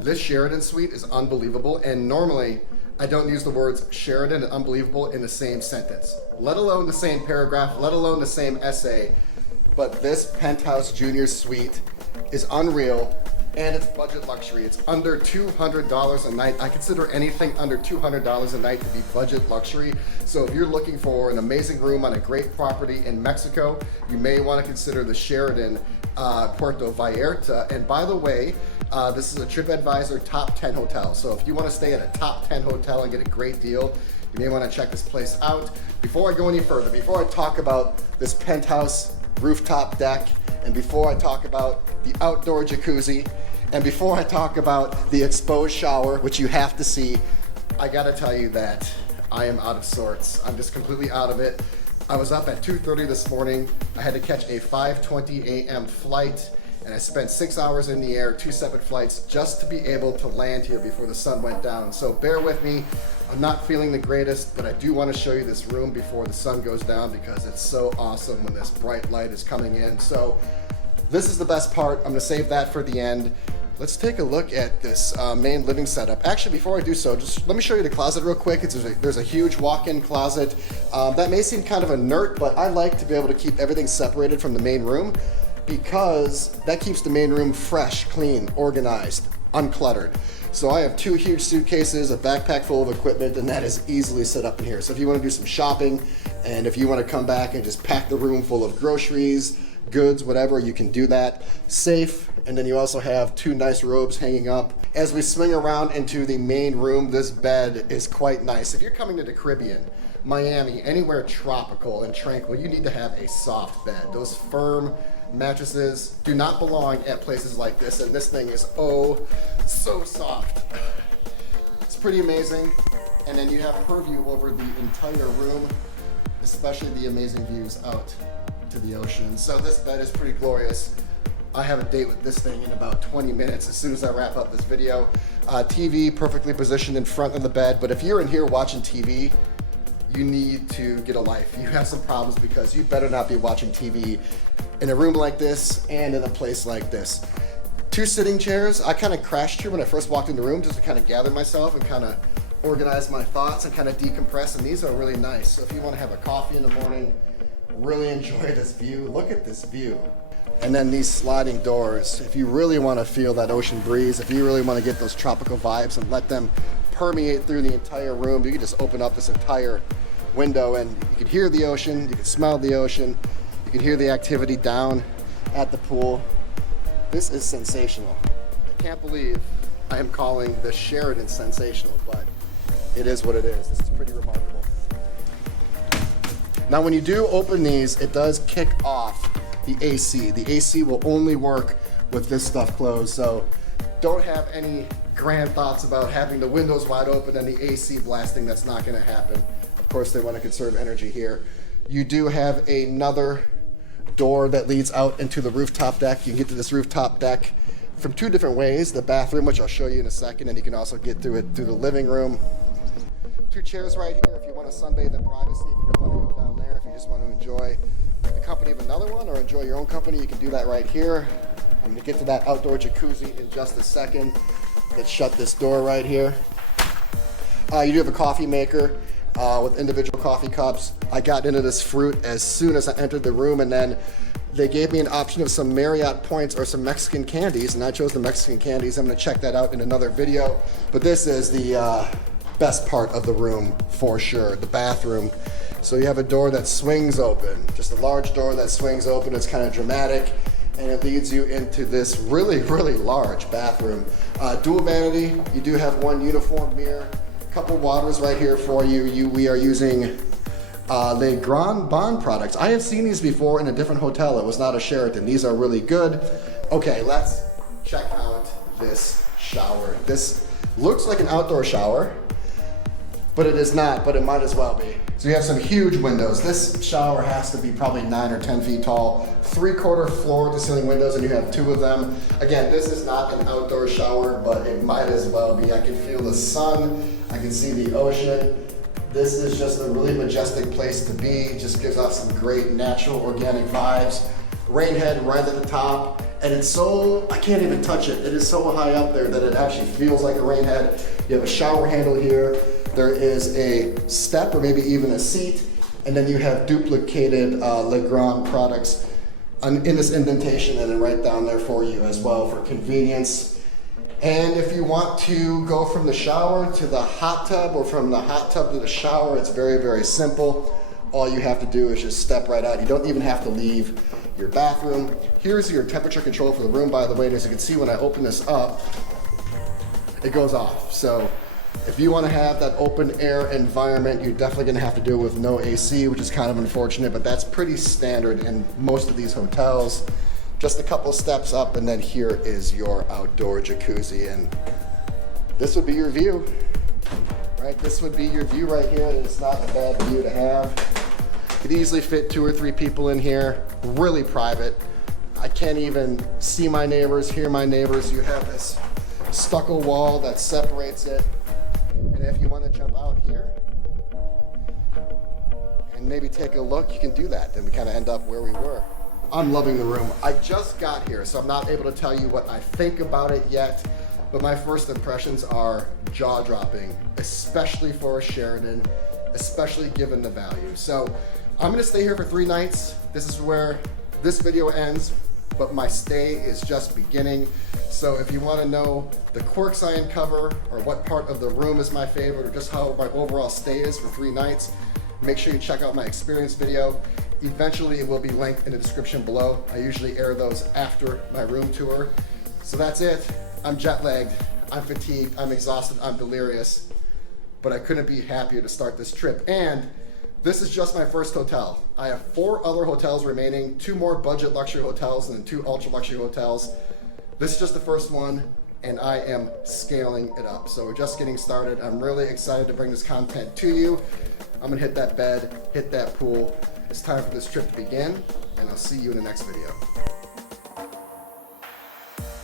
This Sheraton suite is unbelievable, and normally I don't use the words Sheraton and unbelievable in the same sentence, let alone the same paragraph, let alone the same essay. But this Penthouse Junior Suite is unreal, and it's budget luxury. It's under $200 a night. I consider anything under $200 a night to be budget luxury. So if you're looking for an amazing room on a great property in Mexico, you may want to consider the Sheraton Puerto Vallarta. And by the way, this is a TripAdvisor top 10 hotel. So if you want to stay at a top 10 hotel and get a great deal, you may want to check this place out. Before I go any further, before I talk about this penthouse rooftop deck, and before I talk about the outdoor jacuzzi, and before I talk about the exposed shower, which you have to see, I gotta tell you that I am out of sorts. I'm just completely out of it. I was up at 2:30 this morning. I had to catch a 5:20 a.m. flight, and I spent 6 hours in the air, 2 separate flights, just to be able to land here before the sun went down. So bear with me. I'm not feeling the greatest, but I do want to show you this room before the sun goes down because it's so awesome when this bright light is coming in. So this is the best part. I'm gonna save that for the end. Let's take a look at this main living setup. Actually, before I do so, just let me show you the closet real quick. There's a huge walk-in closet. That may seem kind of inert, but I like to be able to keep everything separated from the main room because that keeps the main room fresh, clean, organized, uncluttered. So I have 2 huge suitcases, a backpack full of equipment, and that is easily set up in here. So if you want to do some shopping, and if you want to come back and just pack the room full of groceries, goods, whatever, you can do that. Safe. And then you also have 2 nice robes hanging up. As we swing around into the main room, this bed is quite nice. If you're coming to the Caribbean, Miami, anywhere tropical and tranquil, you need to have a soft bed. Those firm mattresses do not belong at places like this, and this thing is oh so soft. It's pretty amazing. And then you have purview over the entire room, especially the amazing views out to the ocean. So this bed is pretty glorious. I have a date with this thing in about 20 minutes as soon as I wrap up this video. TV perfectly positioned in front of the bed, but if you're in here watching TV, you need to get a life. You have some problems because you better not be watching TV in a room like this and in a place like this. 2 sitting chairs. I kind of crashed here when I first walked in the room just to kind of gather myself and kind of organize my thoughts and kind of decompress, and these are really nice. So if you want to have a coffee in the morning, really enjoy this view. Look at this view. And then these sliding doors, if you really want to feel that ocean breeze, if you really want to get those tropical vibes and let them permeate through the entire room, you can just open up this entire window and you can hear the ocean, you can smell the ocean, you can hear the activity down at the pool. This is sensational. I can't believe I am calling the Sheraton sensational, but it is what it is. This is pretty remarkable. Now when you do open these, it does kick off the AC. The AC will only work with this stuff closed, so don't have any grand thoughts about having the windows wide open and the AC blasting. That's not going to happen. Of course, they want to conserve energy here. You do have another door that leads out into the rooftop deck. You can get to this rooftop deck from 2 different ways. The bathroom, which I'll show you in a second, and you can also get through it through the living room. 2 chairs right here if you want to sunbathe in privacy, if you don't want to go down there, if you just want to enjoy the company of another one or enjoy your own company, you can do that right here. I'm going to get to that outdoor jacuzzi in just a second. Let's shut this door right here. You do have a coffee maker with individual coffee cups. I got into this fruit as soon as I entered the room, and then they gave me an option of some Marriott points or some Mexican candies, and I chose the Mexican candies. I'm going to check that out in another video. But this is the best part of the room for sure, the bathroom. So you have a door that swings open, just a large door that swings open. It's kind of dramatic, and it leads you into this really, really large bathroom. Dual vanity. You do have 1 uniform mirror, a couple waters right here for you. We are using Le Grand Bond products. I have seen these before in a different hotel. It was not a Sheraton. These are really good. Okay, let's check out this shower. This looks like an outdoor shower, but it is not, but it might as well be. So you have some huge windows. This shower has to be probably 9 or 10 feet tall, 3/4 floor to ceiling windows, and you have 2 of them. Again, this is not an outdoor shower, but it might as well be. I can feel the sun, I can see the ocean. This is just a really majestic place to be. It just gives off some great natural organic vibes. Rain head right at the top, And it's so, I can't even touch it. It is so high up there that it actually feels like a rain head. You have a shower handle here. There is a step or maybe even a seat. And then you have duplicated Legrand products in this indentation and then right down there for you as well for convenience. And if you want to go from the shower to the hot tub or from the hot tub to the shower, it's very, very simple. All you have to do is just step right out. You don't even have to leave your bathroom. Here's your temperature control for the room, by the way. And as you can see, when I open this up, it goes off. So if you want to have that open air environment, you're definitely going to have to do it with no AC, which is kind of unfortunate, but that's pretty standard in most of these hotels. Just a couple steps up, and then here is your outdoor jacuzzi, and this would be your view, right? This would be your view right here. It's not a bad view to have. Could easily fit 2 or 3 people in here, really private. I can't even see my neighbors, hear my neighbors. You have this stucco wall that separates it. And if you want to jump out here and maybe take a look, you can do that. Then we kind of end up where we were. I'm loving the room. I just got here, so I'm not able to tell you what I think about it yet, but my first impressions are jaw-dropping, especially for a Sheraton, especially given the value. So I'm gonna stay here for 3 nights. This is where this video ends, but my stay is just beginning. So if you wanna know the quirks I uncover or what part of the room is my favorite or just how my overall stay is for 3 nights, make sure you check out my experience video. Eventually it will be linked in the description below. I usually air those after my room tour. So that's it. I'm jet lagged, I'm fatigued, I'm exhausted, I'm delirious, but I couldn't be happier to start this trip. And this is just my first hotel. I have 4 other hotels remaining, 2 more budget luxury hotels and then 2 ultra luxury hotels. This is just the first one, and I am scaling it up. So we're just getting started. I'm really excited to bring this content to you. I'm gonna hit that bed, hit that pool. It's time for this trip to begin, and I'll see you in the next video.